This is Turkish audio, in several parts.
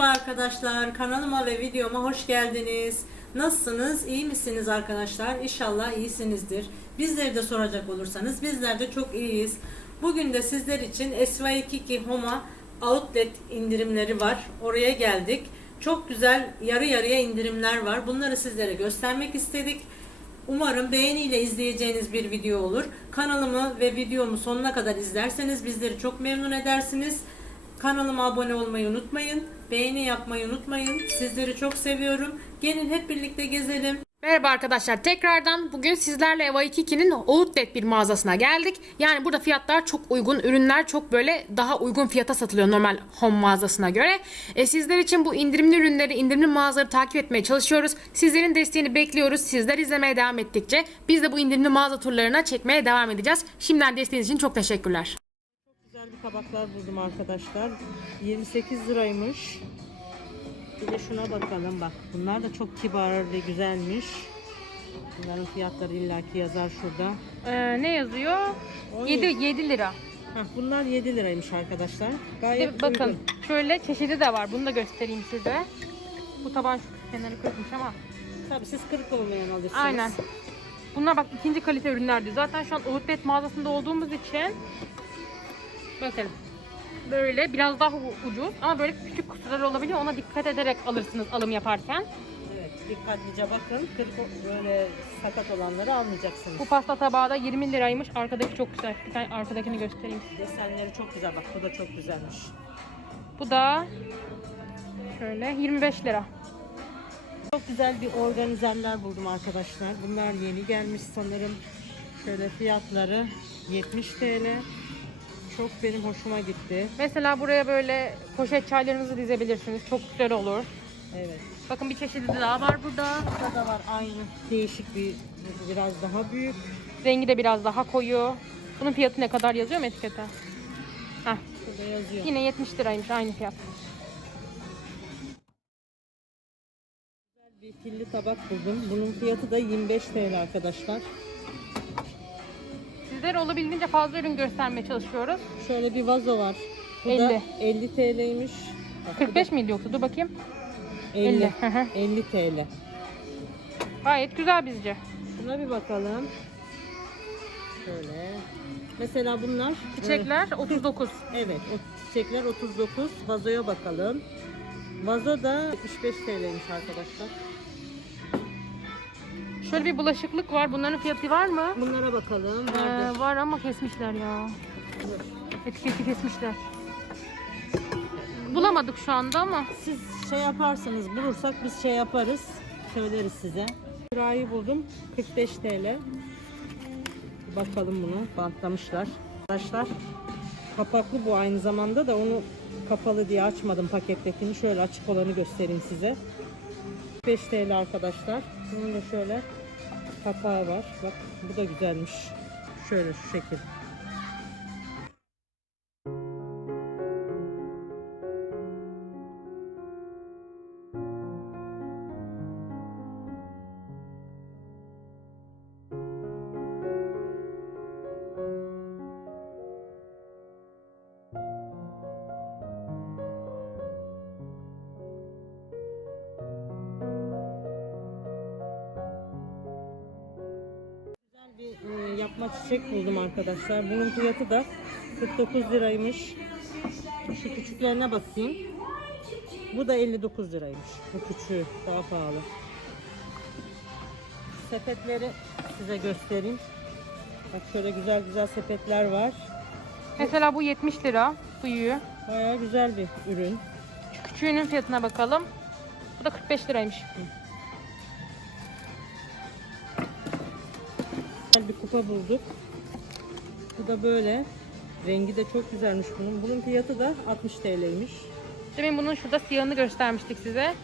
Merhaba arkadaşlar, kanalıma ve videoma hoş geldiniz. Nasılsınız? İyi misiniz arkadaşlar? İnşallah iyisinizdir. Bizleri de soracak olursanız bizler de çok iyiyiz. Bugün de sizler için SY22 Homa Outlet indirimleri var. Oraya geldik. Çok güzel yarı yarıya indirimler var. Bunları sizlere göstermek istedik. Umarım beğeniyle izleyeceğiniz bir video olur. Kanalımı ve videomu sonuna kadar izlerseniz bizleri çok memnun edersiniz. Kanalıma abone olmayı unutmayın. Beğeni yapmayı unutmayın. Sizleri çok seviyorum. Gelin hep birlikte gezelim. Merhaba arkadaşlar tekrardan bugün sizlerle Eva 22'nin Outlet bir mağazasına geldik. Yani burada fiyatlar çok uygun, ürünler çok böyle daha uygun fiyata satılıyor normal home mağazasına göre. E, sizler için bu indirimli ürünleri, indirimli mağazaları takip etmeye çalışıyoruz. Sizlerin desteğini bekliyoruz. Sizler izlemeye devam ettikçe biz de bu indirimli mağaza turlarına çekmeye devam edeceğiz. Şimdiden desteğiniz için çok teşekkürler. Bir kabaklar buldum arkadaşlar. 28 liraymış. Bir de şuna bakalım bak. Bunlar da çok kibar ve güzelmiş. Bunların fiyatları illaki yazar şurada. Ee, ne yazıyor? 7, 7 lira. Heh, bunlar 7 liraymış arkadaşlar. Gayet bakın uygun. şöyle çeşidi de var. Bunu da göstereyim size. Bu taban şu kenarı kırıkmış ama. Tabii siz kırık olmayan alırsınız. Aynen. Bunlar bak ikinci kalite ürünlerdi. Zaten şu an Outlet mağazasında olduğumuz için bakın böyle biraz daha ucuz ama böyle küçük kusurlar olabiliyor. Ona dikkat ederek alırsınız alım yaparken. Evet, dikkatlice bakın. Kırık böyle sakat olanları almayacaksınız. Bu pasta tabağı da 20 liraymış. Arkadaki çok güzel. Bir tane arkadakini göstereyim. Desenleri çok güzel bak. Bu da çok güzelmiş. Bu da şöyle 25 lira. Çok güzel bir organizerler buldum arkadaşlar. Bunlar yeni gelmiş sanırım. Şöyle fiyatları 70 TL. Çok benim hoşuma gitti. Mesela buraya böyle poşet çaylarınızı dizebilirsiniz. Çok güzel olur. Evet. Bakın bir çeşidi daha var burada. Burada da var aynı değişik bir biraz daha büyük. Rengi de biraz daha koyu. Bunun fiyatı ne kadar yazıyor mu etikete? Heh. Şurada yazıyor. Yine 70 liraymış aynı fiyat. Bir filli tabak buldum. Bunun fiyatı da 25 TL arkadaşlar. Sizlere olabildiğince fazla ürün göstermeye çalışıyoruz. Şöyle bir vazo var. Bu da 50. 50 TL'ymiş. Bak, bu da 45 miydi yoksa? Dur bakayım. 50. 50. Hı hı. 50 TL. Gayet güzel bizce. Şuna bir bakalım. Şöyle. Mesela bunlar Çiçekler 39. Evet, o çiçekler 39. Vazoya bakalım. Vazo da 75 TL'ymiş arkadaşlar. Şöyle bir bulaşıklık var. Bunların fiyatı var mı? Bunlara bakalım. Ee, var ama kesmişler ya. Etiketi kesmişler. Bulamadık şu anda ama. Siz şey yaparsanız bulursak biz şey yaparız. Söyleriz size. Şurayı buldum. 45 TL. Bakalım bunu. Bantlamışlar. Arkadaşlar kapaklı bu aynı zamanda da onu kapalı diye açmadım pakettekini. Şöyle açık olanı göstereyim size. 5 TL arkadaşlar. Bunun da şöyle kapağı var. Bak bu da güzelmiş. Şöyle şu şekil. Yapma çiçek buldum arkadaşlar. Bunun fiyatı da 49 liraymış. Şu küçüklerine bakayım. Bu da 59 liraymış. Bu küçüğü daha pahalı. Sepetleri size göstereyim. Bak şöyle güzel güzel sepetler var. Mesela bu 70 lira. Büyüğü. Bayağı güzel bir ürün. Şu küçüğünün fiyatına bakalım. Bu da 45 liraymış. Bir kupa bulduk. Bu da böyle. Rengi de çok güzelmiş bunun. Bunun fiyatı da 60 TL'ymiş. Demin bunun şurada siyahını göstermiştik size.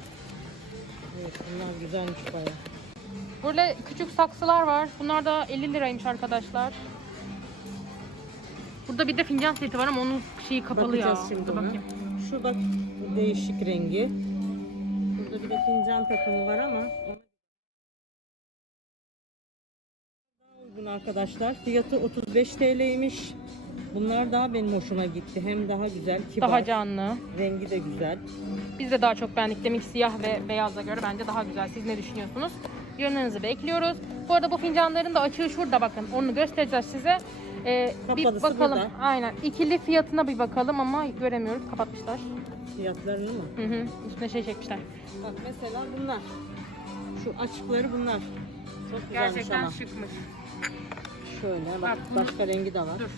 Evet bunlar güzelmiş bayağı. Burada küçük saksılar var. Bunlar da 50 liraymış arkadaşlar. Burada bir de fincan seti var ama onun şeyi kapalı Bakacağız ya. şimdi Dur ona. bakayım. Şu bak bu değişik rengi. Burada bir de fincan takımı var ama uygun arkadaşlar. Fiyatı 35 TL'ymiş. Bunlar daha benim hoşuma gitti. Hem daha güzel, kibar. Daha canlı. Rengi de güzel. Biz de daha çok beğendik. Demek siyah ve beyaza göre bence daha güzel. Siz ne düşünüyorsunuz? Yorumlarınızı bekliyoruz. Bu arada bu fincanların da açığı şurada bakın. Onu göstereceğiz size. Ee, bir Kapalısı bakalım. burada. Aynen. İkili fiyatına bir bakalım ama göremiyoruz. Kapatmışlar. Fiyatlarını mı? Hı hı. Üstüne şey çekmişler. Bak mesela bunlar. Şu açıkları bunlar. Çok güzelmiş Gerçekten ama. şıkmış. Şöyle bak, Bak bunu- başka rengi de var. Dur.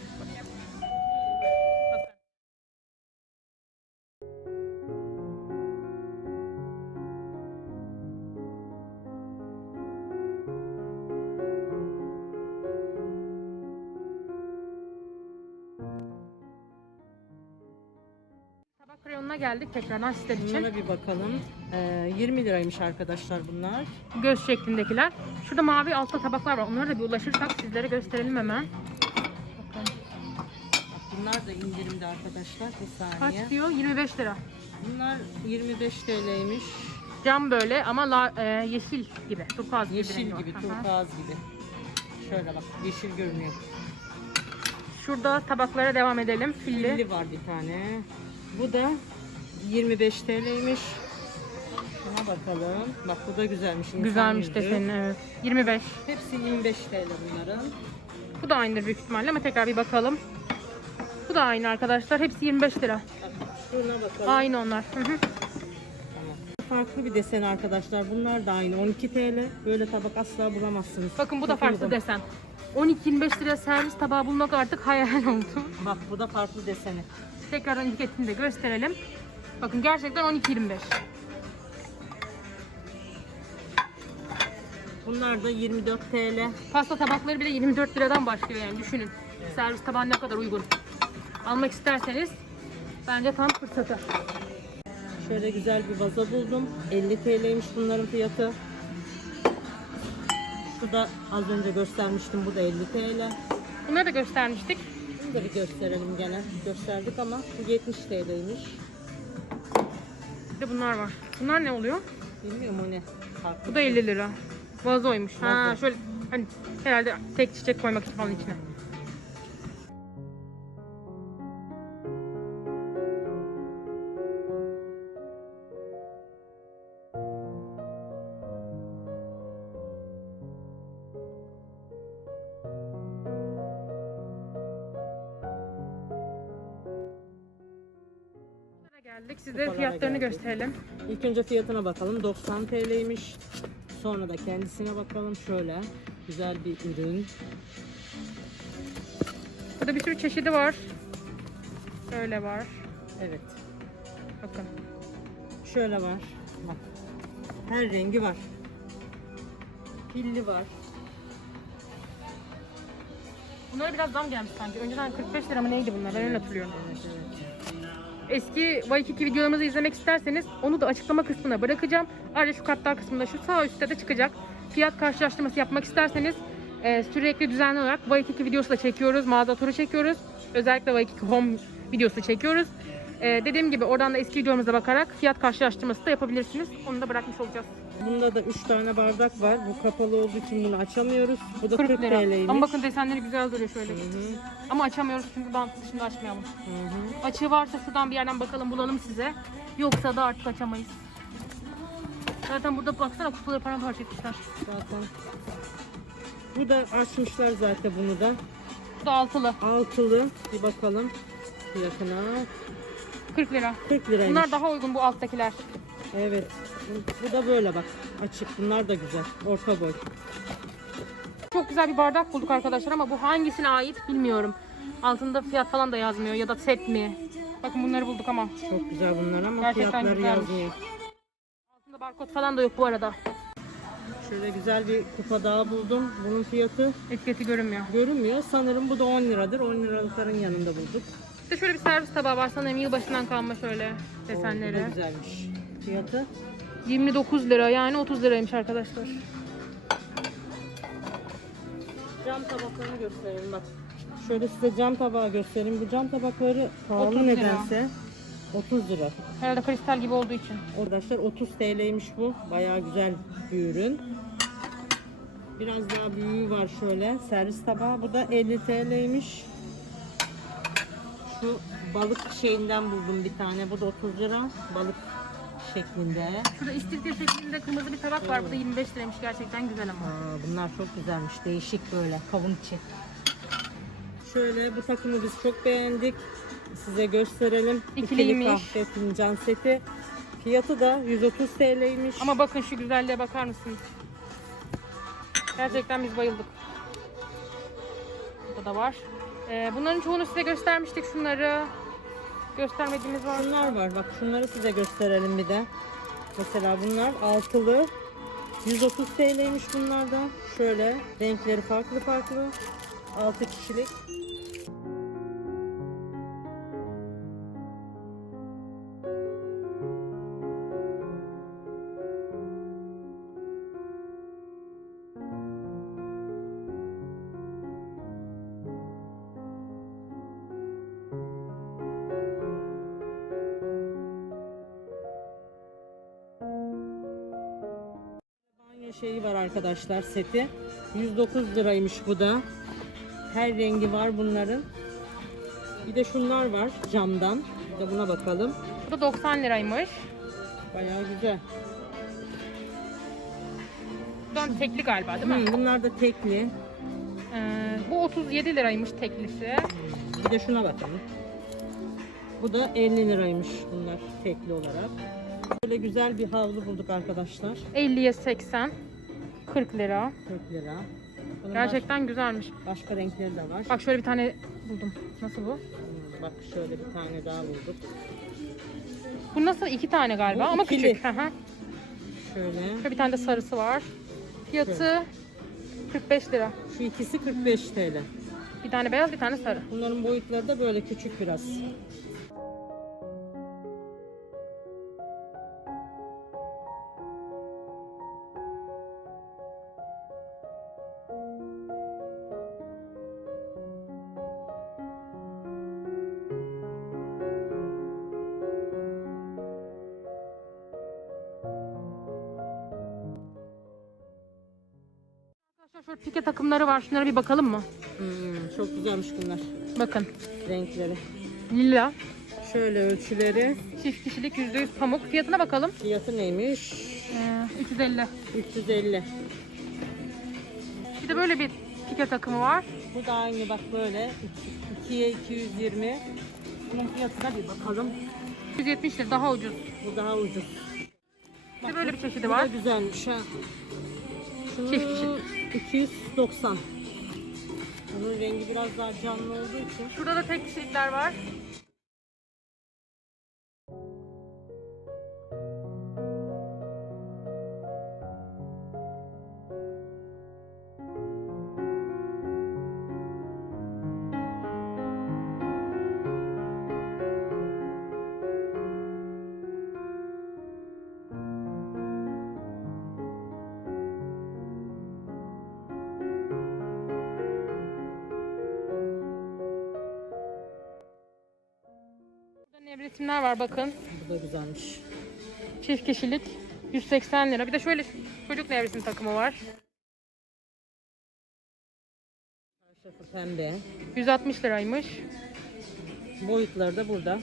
Geldik tekrardan sizler için. Bunlara bir bakalım. Ee, 20 liraymış arkadaşlar bunlar. Göz şeklindekiler. Şurada mavi altta tabaklar var. Onlara da bir ulaşırsak sizlere gösterelim hemen. Bakın. Bunlar da indirimde arkadaşlar. Bir saniye. Kaç diyor? 25 lira. Bunlar 25 TL'ymiş. Cam böyle ama la, e, yeşil gibi. Turkuaz gibi. Yeşil rengi var. gibi, Aha. turkuaz gibi. Şöyle bak yeşil görünüyor. Şurada tabaklara devam edelim. Filli. Pilli var bir tane. Bu da 25 TL'ymiş. Şuna bakalım. Bak bu da güzelmiş. insan Güzelmiş yüzü. desenin evet. 25. Hepsi 25 TL bunların. Bu da aynıdır büyük ihtimalle ama tekrar bir bakalım. Bu da aynı arkadaşlar. Hepsi 25 lira. Bak şuna bakalım. Aynı onlar. Hı hı. Farklı bir desen arkadaşlar. Bunlar da aynı 12 TL. Böyle tabak asla bulamazsınız. Bakın bu da farklı desen. 12-25 liraya servis tabağı bulmak artık hayal oldu. Bak bu da farklı deseni. Tekrar etiketini de gösterelim. Bakın gerçekten 12-25. Bunlar da 24 TL. Pasta tabakları bile 24 liradan başlıyor yani düşünün. Servis tabağı ne kadar uygun. Almak isterseniz bence tam fırsatı. Şöyle güzel bir vaza buldum. 50 TL'ymiş bunların fiyatı. Şu da az önce göstermiştim. Bu da 50 TL. Bunları da göstermiştik. Bunu da bir gösterelim gene. Gösterdik ama bu 70 TL'ymiş. Bir de bunlar var. Bunlar ne oluyor? Bilmiyorum o ne. Farklı. Bu da 50 lira. Vazoymuş. Ha şöyle hani herhalde tek çiçek koymak için falan içine. Kupalara fiyatlarını gösterelim. İlk önce fiyatına bakalım. 90 TL'ymiş. Sonra da kendisine bakalım. Şöyle güzel bir ürün. Burada bir sürü çeşidi var. Şöyle var. Evet. Bakın. Şöyle var. Bak. Her rengi var. Pilli var. Bunlara biraz zam gelmiş sanki. Önceden 45 lira mı neydi bunlar? Ben öyle hatırlıyorum. Evet, evet. Eski Waikiki videolarımızı izlemek isterseniz onu da açıklama kısmına bırakacağım. Ayrıca şu kartlar kısmında şu sağ üstte de çıkacak. Fiyat karşılaştırması yapmak isterseniz e, sürekli düzenli olarak Waikiki videosu da çekiyoruz. Mağaza turu çekiyoruz. Özellikle Waikiki Home videosu çekiyoruz. E, dediğim gibi oradan da eski videomuza bakarak fiyat karşılaştırması da yapabilirsiniz. Onu da bırakmış olacağız. Bunda da 3 tane bardak var. Bu kapalı olduğu için bunu açamıyoruz. Bu da 40, 40 lira. TL'ymiş. Ama bakın desenleri güzel duruyor şöyle. Hı hı, Ama açamıyoruz çünkü bant dışında açmayalım. hı hı. Açığı varsa şuradan bir yerden bakalım bulalım size. Yoksa da artık açamayız. Zaten burada baksana kutuları paramparça etmişler. Zaten. Bu da açmışlar zaten bunu da. Bu da altılı. Altılı. Bir bakalım fiyatına. 40 lira. 40 liraymış. Bunlar daha uygun bu alttakiler. Evet. Bu- Bu da böyle bak. Açık. Bunlar da güzel. Orta boy. Çok güzel bir bardak bulduk arkadaşlar ama bu hangisine ait bilmiyorum. Altında fiyat falan da yazmıyor ya da set mi? Bakın bunları bulduk ama. Çok güzel bunlar ama Gerçekten fiyatları güzelmiş. yazmıyor. Altında barkod falan da yok bu arada. Şöyle güzel bir kupa daha buldum. Bunun fiyatı Etiketi görünmüyor. görünmüyor. Sanırım bu da 10 liradır. 10 liralıkların yanında bulduk. İşte şöyle bir servis tabağı var sanırım yılbaşından kalma şöyle Oo, bu da desenleri. güzelmiş. Fiyatı 29 lira yani 30 liraymış arkadaşlar. Cam tabaklarını gösterelim bak. Şöyle size cam tabağı göstereyim. Bu cam tabakları 30 pahalı lira. nedense. 30 lira. Herhalde kristal gibi olduğu için. Arkadaşlar 30 TL'ymiş bu. Bayağı güzel bir ürün. Biraz daha büyüğü var şöyle. Servis tabağı. Bu da 50 TL'ymiş. Şu balık şeyinden buldum bir tane. Bu da 30 lira. Balık şeklinde. Şurada istiridye şeklinde kırmızı bir tabak var. Bu da 25 liraymış. Gerçekten güzel ama. Aa, bunlar çok güzelmiş. Değişik böyle kavun içi. Şöyle bu takımı biz çok beğendik. Size gösterelim. İkiliymiş. İkili kahve fincan seti. Fiyatı da 130 TL'ymiş. Ama bakın şu güzelliğe bakar mısınız? Gerçekten biz bayıldık. Burada da var. Ee, bunların çoğunu size göstermiştik şunları. Göstermediğimiz var. Şunlar var. Bak şunları size gösterelim bir de. Mesela bunlar altılı. 130 TL'ymiş bunlar da. Şöyle renkleri farklı farklı. 6 kişilik. Arkadaşlar seti. 109 liraymış bu da. Her rengi var bunların. Bir de şunlar var camdan. Bir de buna bakalım. Bu da 90 liraymış. Bayağı güzel. Bundan tekli galiba değil mi? Hı, bunlar da tekli. Ee, bu 37 liraymış teklisi. Bir de şuna bakalım. Bu da 50 liraymış bunlar tekli olarak. Böyle güzel bir havlu bulduk arkadaşlar. 50'ye 80. 40 lira. 40 lira. Bunun Gerçekten güzelmiş. baş- başka renkleri de var. Bak şöyle bir tane buldum. Nasıl bu? Hmm, Bak şöyle bir tane daha bulduk. Bu nasıl? iki tane galiba Bu ama ikili. küçük. Hı hı. Şöyle. Şöyle bir tane de sarısı var. Fiyatı 45 lira. Şu ikisi 45 TL. Bir tane beyaz bir tane sarı. Bunların boyutları da böyle küçük biraz. Şöyle pike takımları var. Şunlara bir bakalım mı? Hmm, çok güzelmiş bunlar. Bakın. Renkleri. Lila. Şöyle ölçüleri. Çift kişilik %100 pamuk. Fiyatına bakalım. Fiyatı neymiş? Ee, 350. 350. Bir de böyle bir pike takımı var. Bu da aynı bak böyle. 2'ye 220. Bunun fiyatına bir bakalım. 170 lira daha ucuz. Bu daha ucuz. Bir de böyle bir çeşidi Bu var. da güzelmiş ha. Şunu Çift kişi. 290. Bunun rengi biraz daha canlı olduğu için. Şurada da tek kişilikler var. Nevresimler var bakın. Bu da güzelmiş. Çift kişilik 180 lira. Bir de şöyle çocuk nevresim takımı var. Çarşafı pembe. 160 liraymış. Boyutları da burada.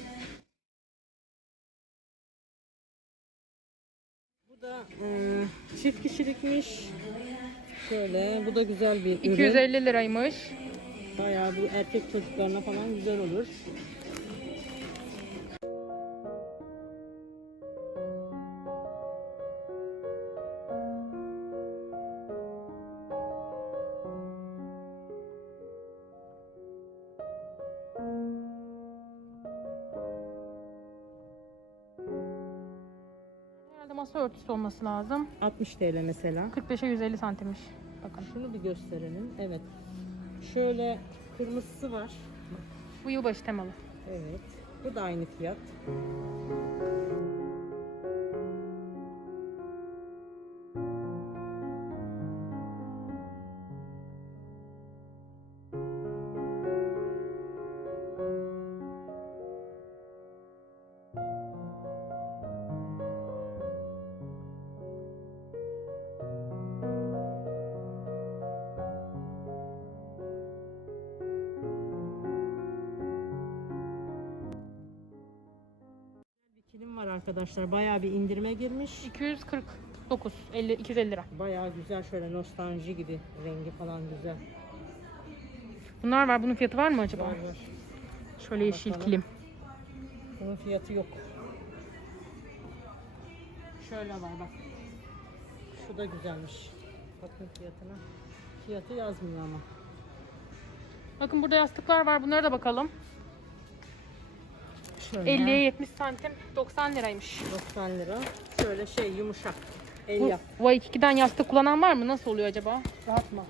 Bu da ıı, çift kişilikmiş. Şöyle bu da güzel bir ürün. 250 liraymış. Bayağı bu erkek çocuklarına falan güzel olur. Örtüsü olması lazım. 60 TL mesela. 45'e 150 santimmiş. Bakın. Şunu bir gösterelim. Evet. Şöyle kırmızısı var. Bu yılbaşı temalı. Evet. Bu da aynı fiyat. Arkadaşlar. Bayağı bir indirime girmiş. 249 50 250 lira. Bayağı güzel şöyle nostalji gibi rengi falan güzel. Bunlar var. Bunun fiyatı var mı acaba? Var var. Şöyle yeşil Bakalım. kilim. Bunun fiyatı yok. Şöyle var bak. Şu da güzelmiş. Bakın fiyatına. Fiyatı yazmıyor ama. Bakın burada yastıklar var. Bunlara da bakalım. Şöyle. 50'ye 70 santim 90 liraymış. 90 lira. Şöyle şey yumuşak. El Bu yap. Waikiki'den yastık kullanan var mı? Nasıl oluyor acaba? Rahat mı?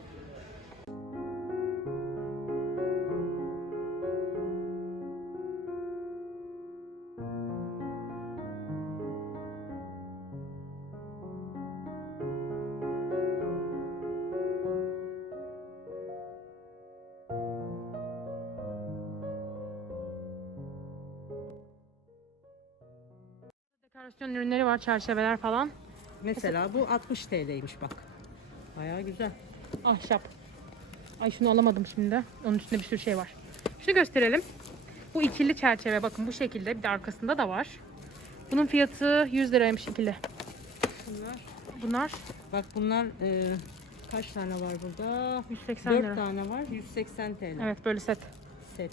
Var. Çerçeveler falan. Mesela bu 60 TL'ymiş bak. Bayağı güzel. Ahşap. Ay şunu alamadım şimdi. Onun üstünde bir sürü şey var. Şunu gösterelim. Bu ikili çerçeve bakın bu şekilde. Bir de arkasında da var. Bunun fiyatı 100 liraymış ikili. Bunlar. Bunlar Bak bunlar e, kaç tane var burada? 180 4 lira. tane var. 180 TL. Evet böyle set. Set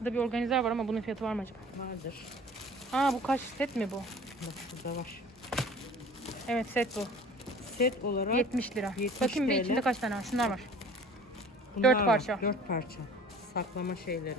Burada bir organizer var ama bunun fiyatı var mı acaba? vardır. Aa bu kaç set mi bu? Bak burada var. Evet set bu. Set olarak 70 lira. 70 Bakayım bir TL. içinde kaç tane var? Şunlar var. bunlar dört var. parça. 4 parça. Saklama şeyleri.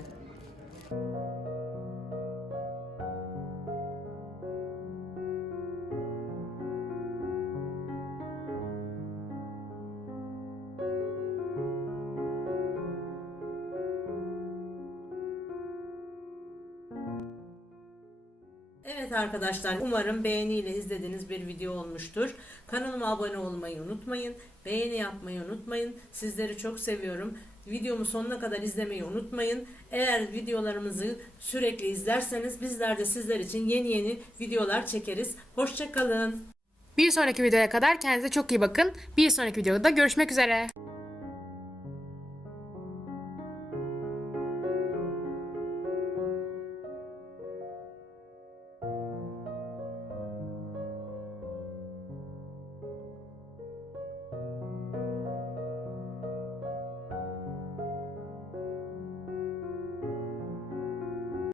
Arkadaşlar umarım beğeniyle izlediğiniz bir video olmuştur. Kanalıma abone olmayı unutmayın. Beğeni yapmayı unutmayın. Sizleri çok seviyorum. Videomu sonuna kadar izlemeyi unutmayın. Eğer videolarımızı sürekli izlerseniz bizler de sizler için yeni yeni videolar çekeriz. Hoşçakalın. Bir sonraki videoya kadar kendinize çok iyi bakın. Bir sonraki videoda görüşmek üzere.